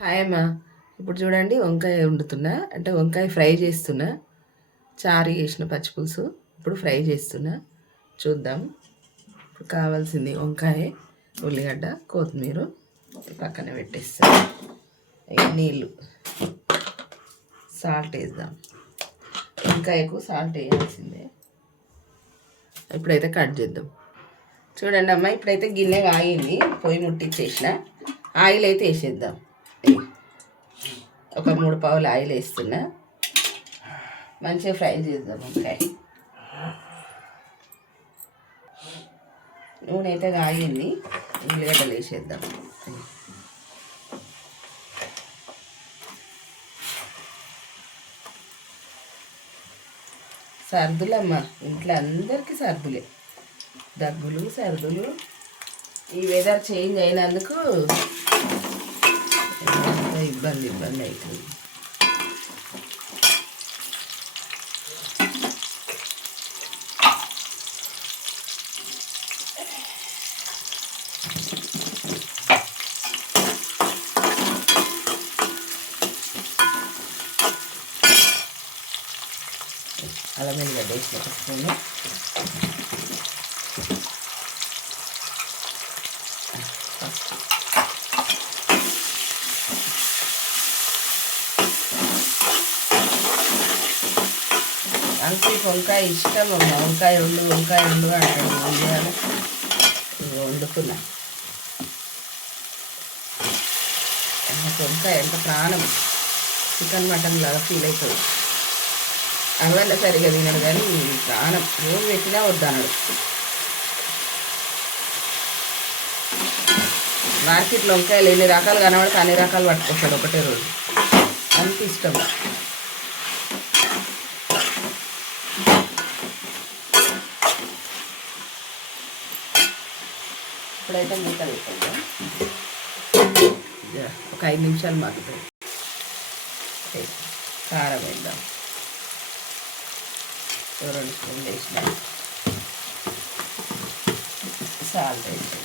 Hi అమ్మా. ఇప్పుడు చూడండి వంకాయ వండుతున్నా, అంటే వంకాయ ఫ్రై చేస్తున్నా. చారు చేసిన పచ్చిపులుసు ఇప్పుడు ఫ్రై చేస్తున్నా. చూద్దాం. ఇప్పుడు కావాల్సింది వంకాయ, ఉల్లిగడ్డ, కొత్తిమీర పక్కన పెట్టేస్తాం. నీళ్ళు, సాల్ట్ వేద్దాం. వంకాయకు సాల్ట్ వేయాల్సిందే. ఇప్పుడైతే కట్ చేద్దాం. చూడండి అమ్మ, ఇప్పుడైతే గిన్నె ఆగింది, పొయ్యి ముట్టించేసిన. ఆయిల్ అయితే వేసేద్దాం. ఒక 3 పావులు ఆయిల్ వేస్తున్నా. మంచిగా ఫ్రై చేద్దాం వంకాయ. నూనె అయితే కాగింది, ఉల్లిగడ్డలు వేసేద్దాం. సర్దులమ్మ, ఇంట్లో అందరికీ సర్దులే. దగ్గులు, సర్దులు. ఈ వెదర్ చేంజ్ అయినందుకు ఇబ్బంది అవుతుంది. అల్లం వెల్లిగడ్డ వేసిన ఒక స్పూను, అంతే. వంకాయ ఇష్టం అమ్మ, వంకాయ ఉండు అంటే వండుకున్నా. నాకు వంకాయ ఎంత ప్రాణం. చికెన్ మటన్ లాగా ఫీల్ అవుతుంది. అవన్నీ సరిగా తినడు, కానీ ప్రాణం. రోజు పెట్టినా వద్దన్నాడు. మార్కెట్లో వంకాయలు ఎన్ని రకాలు కనబడితే అన్ని రకాలు పట్టుకొస్తాడు ఒకటే రోజు. అంత ఇష్టం. ఇప్పుడైతే మూత పెట్టండి. ఒక 5 నిమిషాలు మగ్గుతుంది. కారం వేద్దాం. 2 స్పూన్లు వేసిన. సాల్ట్ వేసి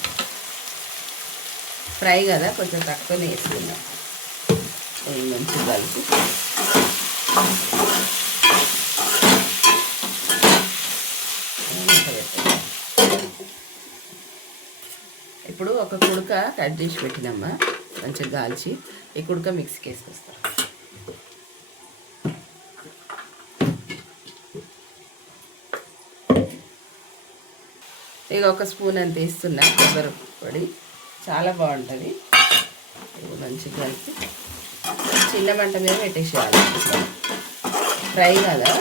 ఫ్రై కదా, కొంచెం తక్కువనే వేసుకుందాం. మంచిగా కలిపి ఇప్పుడు ఒక కుడక కట్ చేసి పెట్టినమ్మా, మంచిగా గాల్చి. ఈ కుడక మిక్సీకి వేసుకొస్తాం. ఇక ఒక స్పూన్ అంత వేస్తున్నా కొబ్బరి పొడి. చాలా బాగుంటుంది. మంచిగా కలిపి చిన్న మంట మీద పెట్టేసేయాలి. ఫ్రై కదా,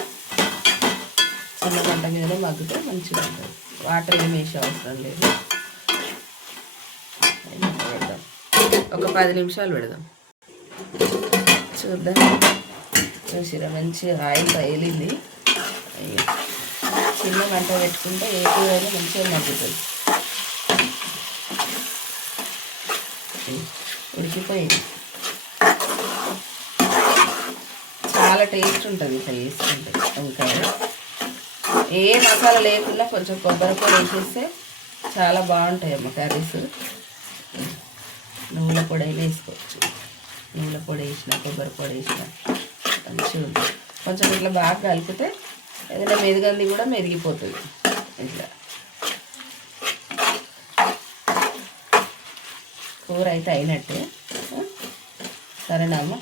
చిన్న మంట మీద మగ్గితే మంచిగా ఉంటుంది. వాటర్ ఏమి వేసే అవసరం లేదు. పెడదాం, ఒక 10 నిమిషాలు పెడదాం. చూద్దాం. చూసిరా, మంచిగా ఆయిల్ తగిలింది. చిన్న మంట పెట్టుకుంటే ఏ కూరైనా మంచిగా మగ్గుతుంది. ఉడికిపోయింది. చాలా టేస్ట్ ఉంటుంది ఇట్లా వేసుకుంటే వంకాయ. ఏ మసాలా లేకుండా కొంచెం కొబ్బరి పొడి వేసేస్తే చాలా బాగుంటాయి అమ్మ కర్రీస్. నువ్వుల పొడి అయినా వేసుకోవచ్చు. నువ్వుల పొడి వేసిన, కొబ్బరి పొడి వేసిన మంచిగా ఉంటుంది. కొంచెం ఇట్లా బాగా కలిపితే ఏదైనా మెరుగంది కూడా మెరిగిపోతుంది. ఇట్లా కూర అయితే అయినట్టే. సరేనమ్మా,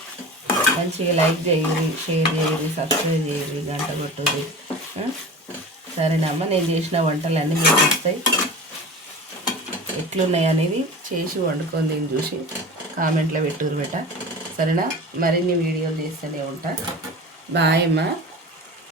మంచిగా లైక్ చేయండి, షేర్ చేయండి, సబ్స్క్రైబ్ చేయండి, గంట కొట్టుది. సరేనమ్మా, నేను చేసిన వంటలన్నీ మీకు వస్తాయి. ఎట్లున్నాయి అనేది చేసి వండుకొని దీన్ని చూసి కామెంట్లో పెట్టురు బెట. సరేనా? మరిన్ని వీడియోలు చేస్తూనే ఉంటా. బాయ్ అమ్మా.